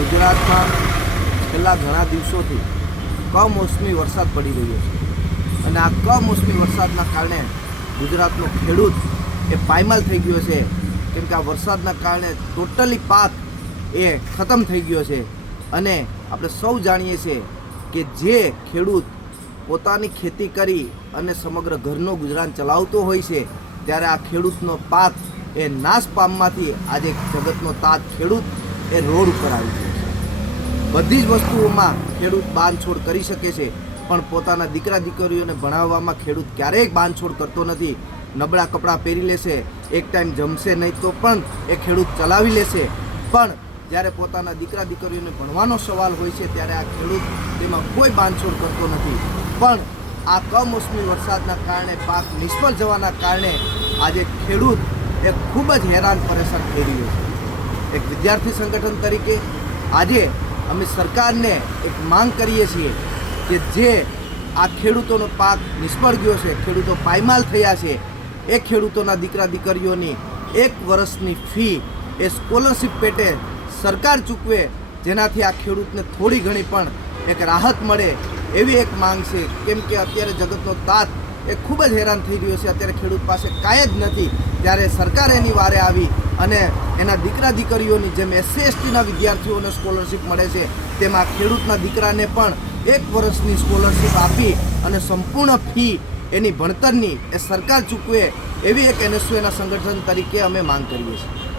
ગુજરાતમાં છેલ્લા ઘણા દિવસોથી કમોસમી વરસાદ પડી રહ્યો છે અને આ કમોસમી વરસાદના કારણે ગુજરાતનો ખેડૂત એ પાયમાલ થઈ ગયો છે, કેમ કે આ વરસાદના કારણે ટોટલી પાક એ ખતમ થઈ ગયો છે. અને આપણે સૌ જાણીએ છીએ કે જે ખેડૂત પોતાની ખેતી કરી અને સમગ્ર ઘરનો ગુજરાન ચલાવતો હોય છે, ત્યારે આ ખેડૂતનો પાક એ નાશ પામવાથી આજે જગતનો તાત ખેડૂત એ રોડ ઉપર આવી ગયો છે. બધી જ વસ્તુઓમાં ખેડૂત બાંધછોડ કરી શકે છે, પણ પોતાના દીકરા દીકરીઓને ભણાવવામાં ખેડૂત ક્યારેય બાંધછોડ કરતો નથી. નબળા કપડાં પહેરી લેશે, એક ટાઈમ જમશે નહીં તો પણ એ ખેડૂત ચલાવી લેશે, પણ જ્યારે પોતાના દીકરા દીકરીઓને ભણવાનો સવાલ હોય છે ત્યારે આ ખેડૂત તેમાં કોઈ બાંધછોડ કરતો નથી. પણ આ કમોસમી વરસાદના કારણે પાક નિષ્ફળ જવાના કારણે આજે ખેડૂત એ ખૂબ જ હેરાન પરેશાન થઈ રહ્યો છે. એક વિદ્યાર્થી સંગઠન તરીકે આજે અમે સરકારને એક માંગ કરીએ છીએ કે જે આ ખેડૂતોનો પાક નિષ્ફળ ગયો છે, ખેડૂતો પાયમાલ થયા છે, એ ખેડૂતોના દીકરા દીકરીઓની 1 વર્ષની ફી એ સ્કોલરશિપ પેટે સરકાર ચૂકવે, જેનાથી આ ખેડૂતને થોડી ઘણી પણ એક રાહત મળે એવી એક માંગ છે. કેમ કે અત્યારે જગતનો તાત એ ખૂબ જ હેરાન થઈ રહ્યો છે. અત્યારે ખેડૂત પાસે કાંઈ જ નથી, ત્યારે સરકાર એની વારે આવી અને એના દીકરા દીકરીઓની જેમ SC/STના વિદ્યાર્થીઓને સ્કોલરશિપ મળે છે, તેમાં ખેડૂતના દીકરાને પણ 1 વર્ષની સ્કોલરશિપ આપી અને સંપૂર્ણ ફી એની ભણતરની એ સરકાર ચૂકવે એવી એક NSUના સંગઠન તરીકે અમે માંગ કરીએ છીએ.